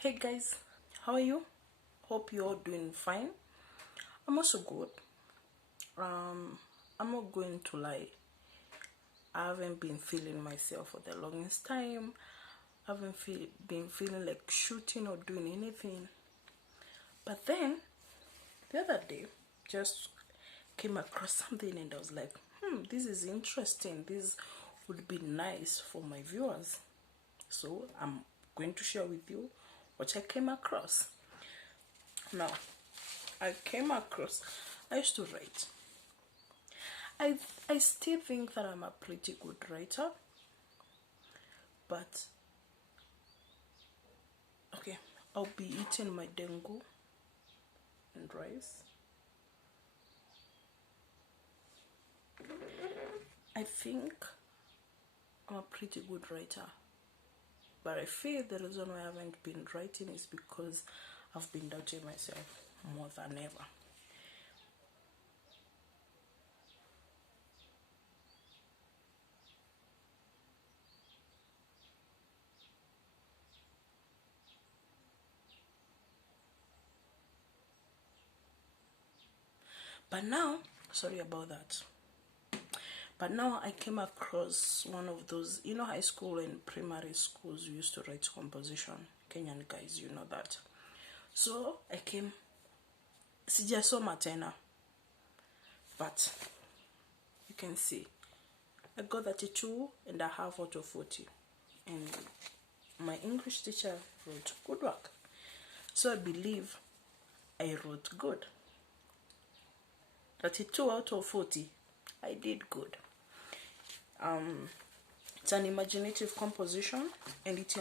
Hey guys, how are you? Hope you're all doing fine. I'm also good. I'm not going to lie. I haven't been feeling myself for the longest time. I haven't been feeling like shooting or doing anything. But then the other day, just came across something and I was like, this is interesting. This would be nice for my viewers. So I'm going to share with you what I came across. Now, I used to write. I still think that I'm a pretty good writer, but okay, I'll be eating my dengu and rice. I think I'm a pretty good writer, but I feel the reason why I haven't been writing is because I've been doubting myself more than ever. But now, sorry about that. But now I came across one of those, high school and primary schools used to write composition. Kenyan guys, you know that. So I came, sijasoma tena, but you can see I got 32.5 out of 40, and my English teacher wrote good work. So I believe I wrote good. 32 out of 40, I did good. It's an imaginative composition, and it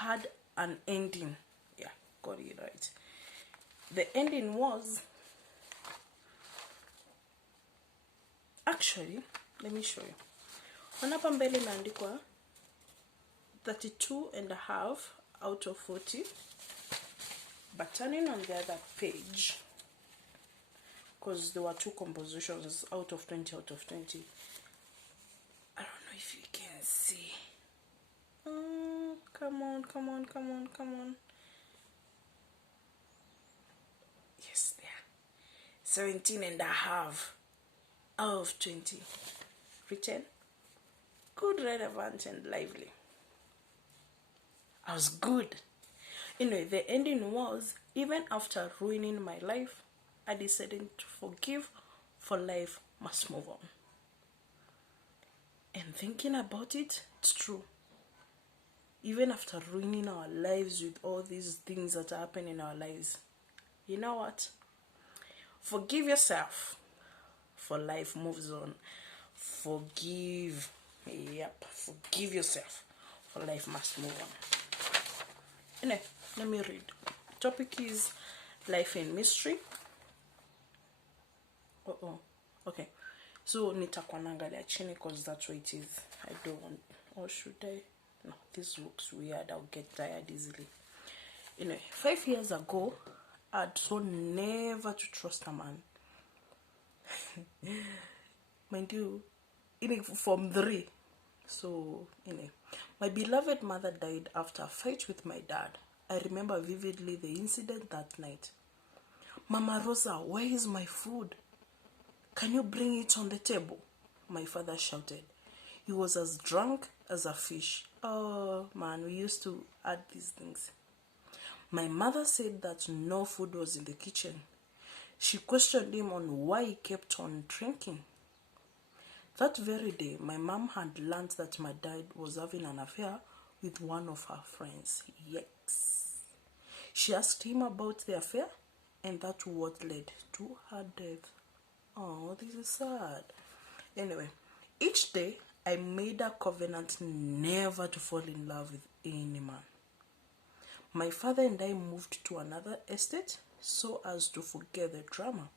had an ending. Yeah, got it right. The ending was, actually, let me show you. Hapa mbele imeandikwa 32.5 out of 40, but turning on the other page, because there were two compositions out of 20 out of 20. I don't know if you can see. Come on. Yes, there. 17.5 out of 20. Written good, relevant, and lively. I was good. Anyway, the ending was, even after ruining my life, I decided to forgive, for life must move on. And thinking about it, it's true. Even after ruining our lives with all these things that happen in our lives, you know what? Forgive yourself, for life moves on. Forgive yourself, for life must move on. Anyway, let me read. Topic is life in mystery. Okay. So nitakuwa naangalia chini because that's what it is. I don't want, or should I? No, this looks weird. I'll get tired easily. Anyway, 5 years ago, I'd sworn never to trust a man. Mind you, from 3. So, my beloved mother died after a fight with my dad. I remember vividly the incident that night. Mama Rosa, where is my food? Can you bring it on the table? My father shouted. He was as drunk as a fish. Oh man, we used to add these things. My mother said that no food was in the kitchen. She questioned him on why he kept on drinking. That very day, my mom had learned that my dad was having an affair with one of her friends. Yikes. She asked him about the affair, and that's what led to her death. Oh, this is sad. Anyway, each day I made a covenant never to fall in love with any man. My father and I moved to another estate so as to forget the drama.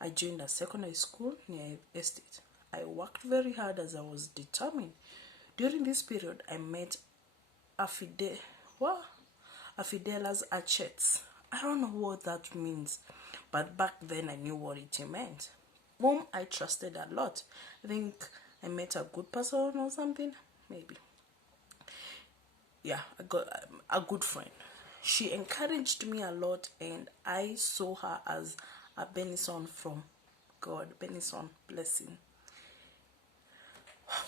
I joined a secondary school near the estate. I worked very hard as I was determined. During this period, I met Afidela's Achets. I don't know what that means, but back then I knew what it meant. Whom I trusted a lot. I think I met a good person or something, maybe. yeah, I got a good friend. She encouraged me a lot, and I saw her as a benison from God. Benison blessing.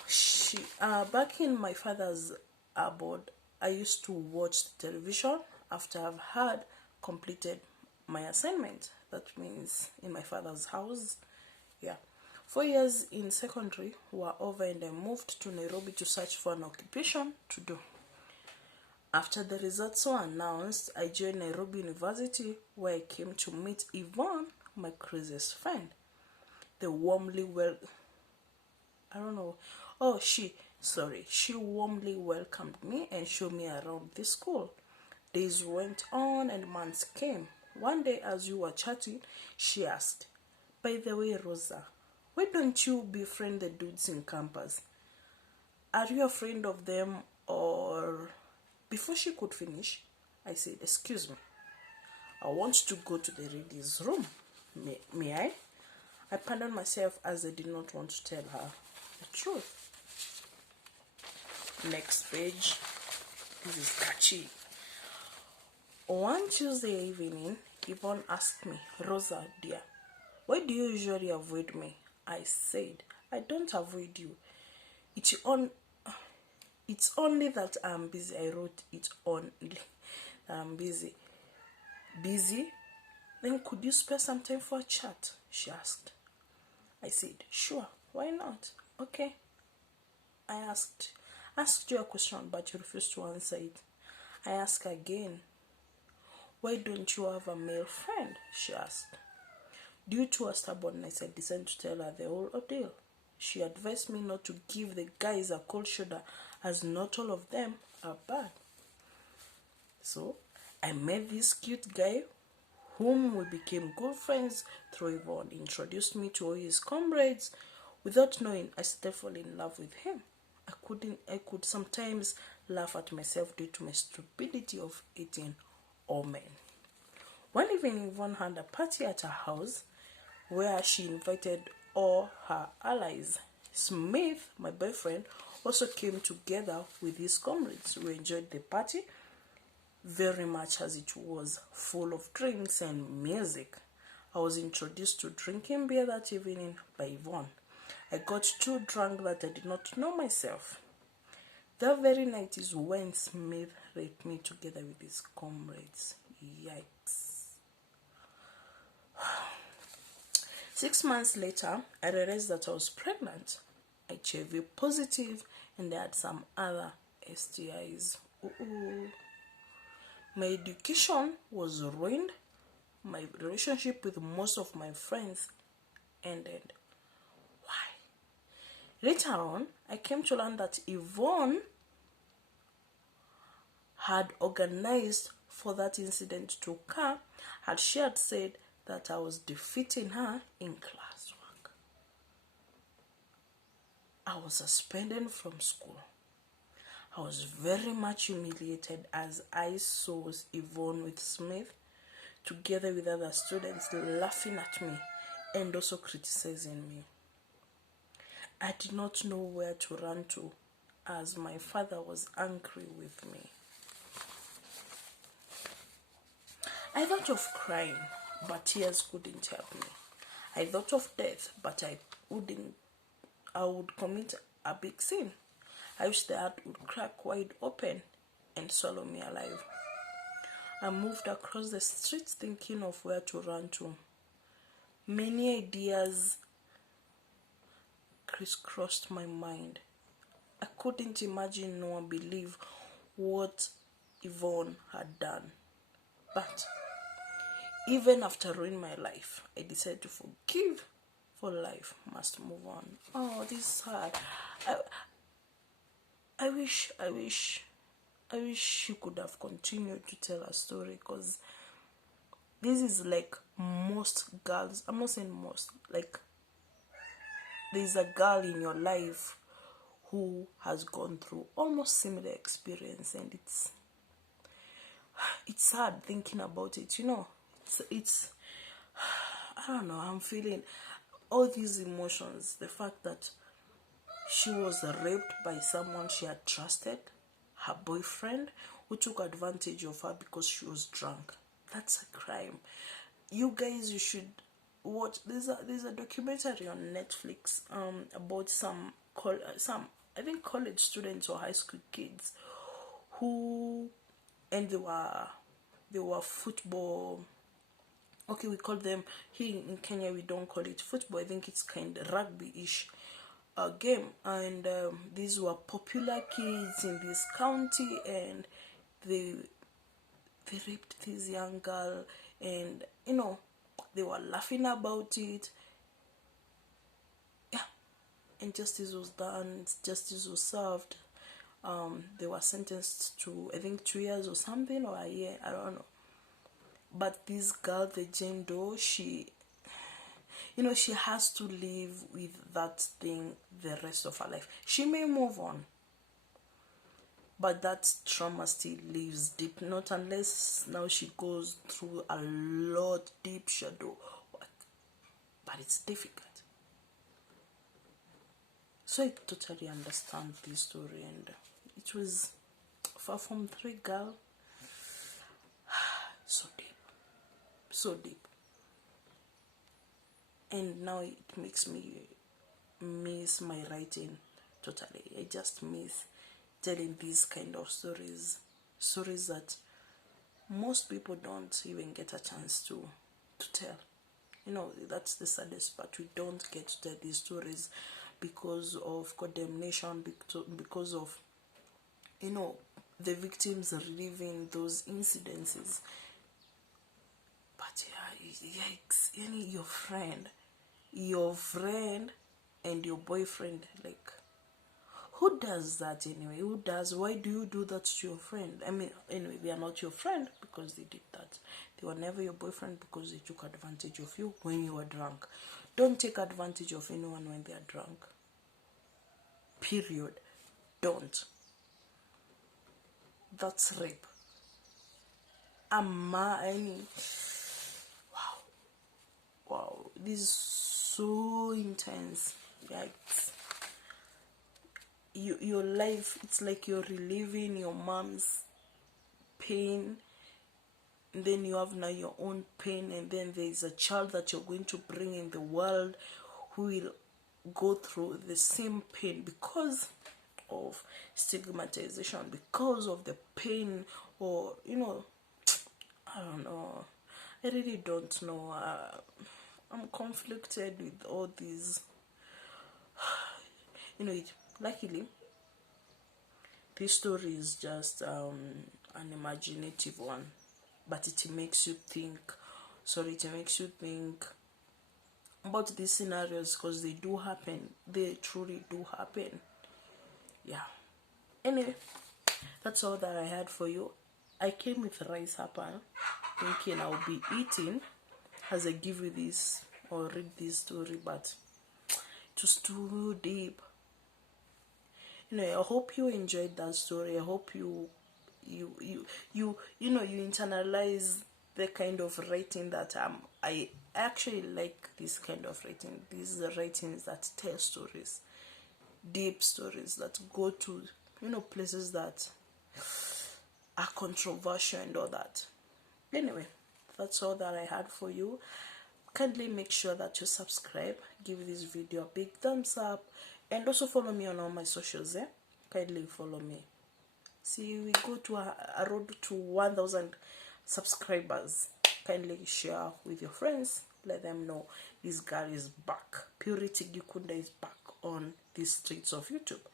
She back in my father's abode, I used to watch television after I've had completed my assignment. That means in my father's house. Yeah. 4 years in secondary were over, and I moved to Nairobi to search for an occupation to do. After the results were announced, I joined Nairobi University, where I came to meet Yvonne, my craziest friend. They warmly well I don't know. Oh, she warmly welcomed me and showed me around the school. Days went on and months came. One day, as we were chatting, she asked, "By the way, Rosa, why don't you befriend the dudes in campus? Are you a friend of them or..." Before she could finish, I said, "Excuse me, I want to go to the ladies' room. May I?" I pardoned myself as I did not want to tell her the truth. Next page. This is catchy. One Tuesday evening, Yvonne asked me, "Rosa, dear, why do you usually avoid me?" I said, "I don't avoid you. It's only that I'm busy." I wrote it only. I'm busy. Busy? Then could you spare some time for a chat? She asked. I said, "Sure, why not?" "Okay." I asked you a question, but you refused to answer it. I asked again. "Why don't you have a male friend?" she asked. Due to her stubbornness, I decided to tell her the whole ordeal. She advised me not to give the guys a cold shoulder, as not all of them are bad. So I met this cute guy whom we became good friends through Yvonne. He introduced me to all his comrades. Without knowing, I started falling in love with him. I could sometimes laugh at myself due to my stupidity of eating all men. One evening, Yvonne had a party at her house where she invited all her allies. Smith, my boyfriend, also came together with his comrades. We enjoyed the party very much, as it was full of drinks and music. I was introduced to drinking beer that evening by Yvonne. I got too drunk that I did not know myself. That very night is when Smith raped me together with his comrades. Yikes. 6 months later, I realized that I was pregnant, HIV positive, and I had some other STIs. My education was ruined. My relationship with most of my friends ended. Why? Later on, I came to learn that Yvonne had organized for that incident to occur, as she had said that I was defeating her in classwork. I was suspended from school. I was very much humiliated as I saw Yvonne with Smith together with other students laughing at me and also criticizing me. I did not know where to run to as my father was angry with me. I thought of crying, but tears couldn't help me. I thought of death, but I would commit a big sin. I wish the earth would crack wide open and swallow me alive. I moved across the streets thinking of where to run to. Many ideas crisscrossed my mind. I couldn't imagine nor believe what Yvonne had done. But even after ruining my life, I decided to forgive, for life must move on. Oh, this is hard. I wish she could have continued to tell her story, because this is like most girls. I'm not saying most. Like, there's a girl in your life who has gone through almost similar experience, and it's hard thinking about it. It's I don't know. I'm feeling all these emotions. The fact that she was raped by someone she had trusted, her boyfriend who took advantage of her because she was drunk. That's a crime. You guys, you should watch. There's a documentary on Netflix about some I think college students or high school kids who, and they were football. Okay, we call them here in Kenya. We don't call it football. I think it's kind of rugby-ish game. And these were popular kids in this county, and they raped this young girl, and they were laughing about it. Yeah, and justice was done. Justice was served. They were sentenced to, I think, 2 years or something, or a year. I don't know. But this girl, the Jane Doe, she has to live with that thing the rest of her life. She may move on, but that trauma still lives deep. Not unless now she goes through a lot deep shadow, but it's difficult. So I totally understand this story, and it was far from 3 girl. So deep. So deep. And now it makes me miss my writing totally. I just miss telling these kind of stories that most people don't even get a chance to tell. That's the saddest part. We don't get to tell these stories because of condemnation, because of the victims reliving those incidences. But yeah, yikes! Your friend and your boyfriend, like, who does that anyway? Why do you do that to your friend? I mean, anyway, they are not your friend because they did that. They were never your boyfriend because they took advantage of you when you were drunk. Don't take advantage of anyone when they are drunk. Period. Don't. That's rape. Wow, this is so intense. Yikes. Your life, it's like you're reliving your mom's pain, and then you have now your own pain, and then there's a child that you're going to bring in the world who will go through the same pain because of stigmatization, because of the pain, or I don't know. I really don't know. I'm conflicted with all these. Luckily, this story is just an imaginative one, but it makes you think. It makes you think about these scenarios because they do happen. They truly do happen. Yeah. Anyway, that's all that I had for you. I came with rice hapa, thinking I'll be eating as I give you this or read this story, but it was too deep. I hope you enjoyed that story. I hope you internalize the kind of writing that I actually like. This kind of writing. These are writings that tell stories, deep stories that go to places that are controversial and all that. Anyway, that's all that I had for you. Kindly make sure that you subscribe, give this video a big thumbs up, and also follow me on all my socials. Kindly follow me. See, we go to a road to 1,000 subscribers. Kindly share with your friends. Let them know this girl is back. Purity Gikunda is back on the streets of YouTube.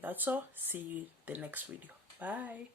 That's all. See you in the next video. Bye.